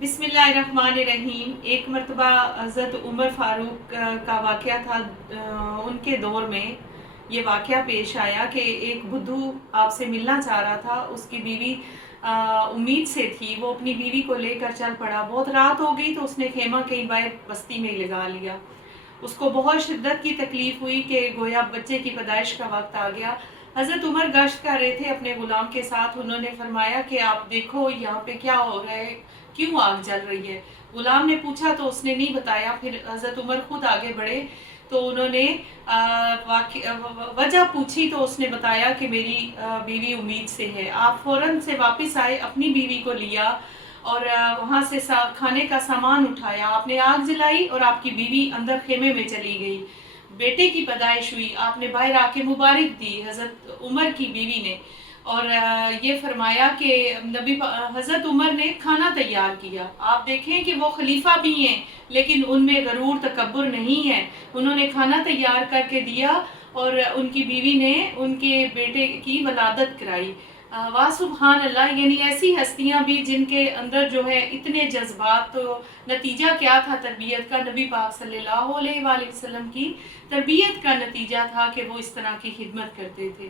بسم اللہ الرحمن الرحیم۔ ایک مرتبہ حضرت عمر فاروق کا واقعہ تھا۔ ان کے دور میں یہ واقعہ پیش آیا کہ ایک بدھو آپ سے ملنا چاہ رہا تھا۔ اس کی بیوی امید سے تھی، وہ اپنی بیوی کو لے کر چل پڑا۔ بہت رات ہو گئی تو اس نے خیمہ کہیں باہر بستی میں لگا لیا۔ اس کو بہت شدت کی تکلیف ہوئی کہ گویا بچے کی پیدائش کا وقت آ گیا۔ حضرت عمر گشت کر رہے تھے اپنے غلام کے ساتھ۔ انہوں نے فرمایا کہ آپ دیکھو یہاں پہ کیا ہو رہا ہے، کیوں آگ جل رہی ہے؟ غلام نے پوچھا تو اس نے نہیں بتایا۔ پھر حضرت عمر خود آگے بڑھے تو انہوں نے وجہ پوچھی تو اس نے بتایا کہ میری بیوی امید سے ہے۔ آپ فوراً سے واپس آئے، اپنی بیوی کو لیا اور وہاں سے کھانے کا سامان اٹھایا۔ آپ نے آگ جلائی اور آپ کی بیوی اندر خیمے میں چلی گئی۔ بیٹے کی پیدائش ہوئی، آپ نے باہر آ کے مبارک دی حضرت عمر کی بیوی نے، اور یہ فرمایا کہ حضرت عمر نے کھانا تیار کیا۔ آپ دیکھیں کہ وہ خلیفہ بھی ہیں لیکن ان میں غرور تکبر نہیں ہے۔ انہوں نے کھانا تیار کر کے دیا اور ان کی بیوی نے ان کے بیٹے کی ولادت کرائی۔ واہ سبحان اللہ! یعنی ایسی ہستیاں بھی جن کے اندر جو ہے اتنے جذبات، تو نتیجہ کیا تھا تربیت کا؟ نبی پاک صلی اللہ علیہ وآلہ وسلم کی تربیت کا نتیجہ تھا کہ وہ اس طرح کی خدمت کرتے تھے۔